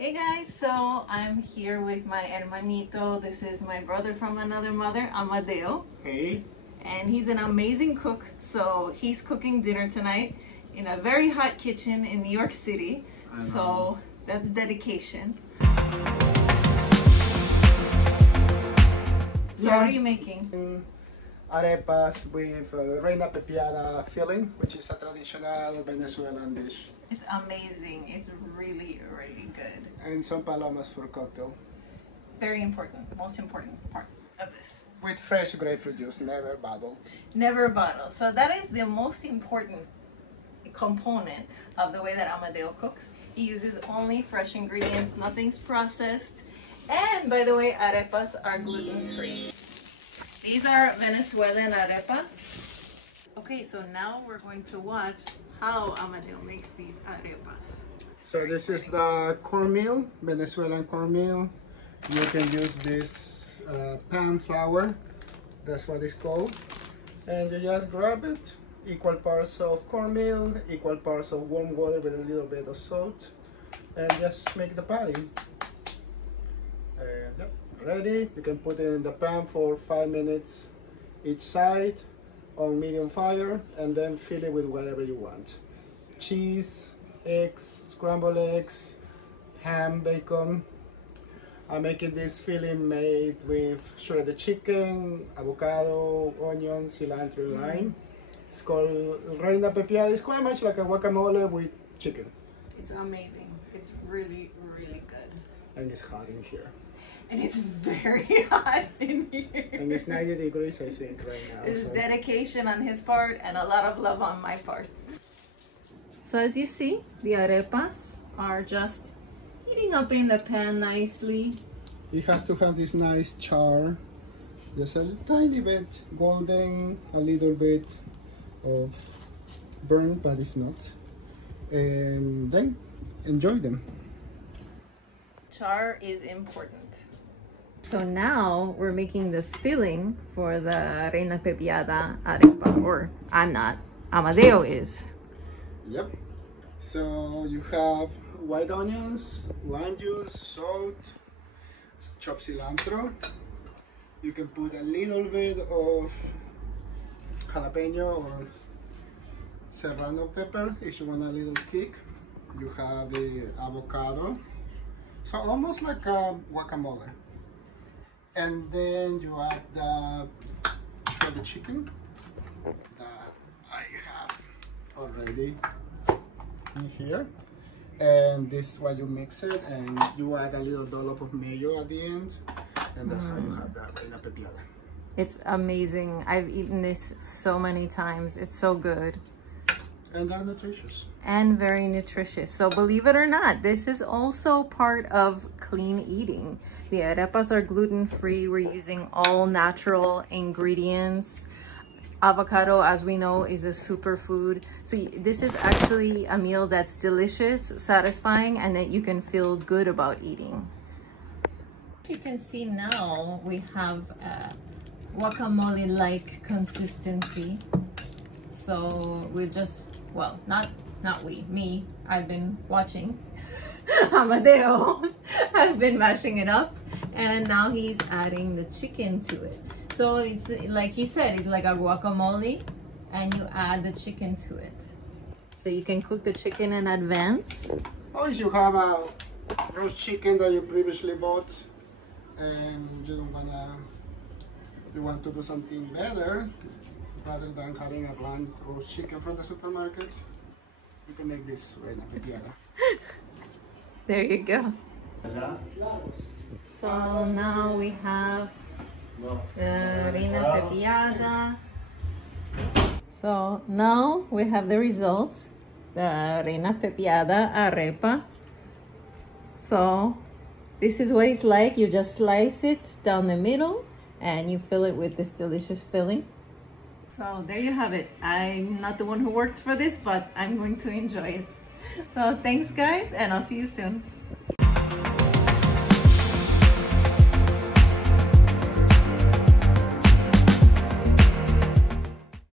Hey guys, so I'm here with my hermanito. This is my brother from another mother, Amadeo. Hey. And he's an amazing cook, so he's cooking dinner tonight in a very hot kitchen in New York City. So that's dedication. So what are you making? Arepas with Reina Pepiada filling, which is a traditional Venezuelan dish. It's amazing. It's really, really good. And some palomas for cocktail. Very important, most important part of this. With fresh grapefruit juice, never bottled. Never bottle. So that is the most important component of the way that Amadeo cooks. He uses only fresh ingredients, nothing's processed. And by the way, arepas are gluten-free. These are Venezuelan arepas. Okay, so now we're going to watch how Amadeo makes these arepas. So this is the cornmeal, Venezuelan cornmeal. You can use this pan flour, that's what it's called. And you just grab it, equal parts of cornmeal, equal parts of warm water with a little bit of salt, and just make the patty. And yep, ready. You can put it in the pan for 5 minutes each side on medium fire, and then fill it with whatever you want. Cheese, eggs, scrambled eggs, ham, bacon. I'm making this filling made with shredded chicken, avocado, onion, cilantro, lime. It's called Reina Pepiada. It's quite much like a guacamole with chicken. It's amazing. It's really, really good. And it's hot in here. And it's very hot in here. And it's 90 degrees, I think, right now. This is dedication on his part and a lot of love on my part. So as you see, the arepas are just heating up in the pan nicely. It has to have this nice char. Just a tiny bit golden, a little bit of burnt, but it's not. And then enjoy them. Char is important. So now we're making the filling for the Reina Pepiada arepa, or I'm not, Amadeo is. Yep. So you have white onions, lime juice, salt, chopped cilantro. You can put a little bit of jalapeno or serrano pepper if you want a little kick. You have the avocado. So almost like a guacamole. And then you add the shredded chicken that I have already in here. And this is why you mix it, and you add a little dollop of mayo at the end. And that's how you have that Reina Pepiada. It's amazing. I've eaten this so many times. It's so good. And they're nutritious. And very nutritious. So believe it or not, this is also part of clean eating. The arepas are gluten-free. We're using all natural ingredients. Avocado, as we know, is a superfood. So this is actually a meal that's delicious, satisfying, and that you can feel good about eating. You can see now we have a guacamole-like consistency. So we've just, well, not we, me. I've been watching. Amadeo has been mashing it up, and now he's adding the chicken to it. So it's like he said, it's like a guacamole, and you add the chicken to it. So you can cook the chicken in advance. Or if you have a roast chicken that you previously bought, and you want to do something better, rather than having a bland roast chicken from the supermarket, you can make this Reina Pepiada. There you go. So now we have the Reina Pepiada. So now we have the result, the Reina Pepiada arepa. So this is what it's like. You just slice it down the middle and you fill it with this delicious filling. So there you have it. I'm not the one who worked for this, but I'm going to enjoy it. So thanks guys, and I'll see you soon.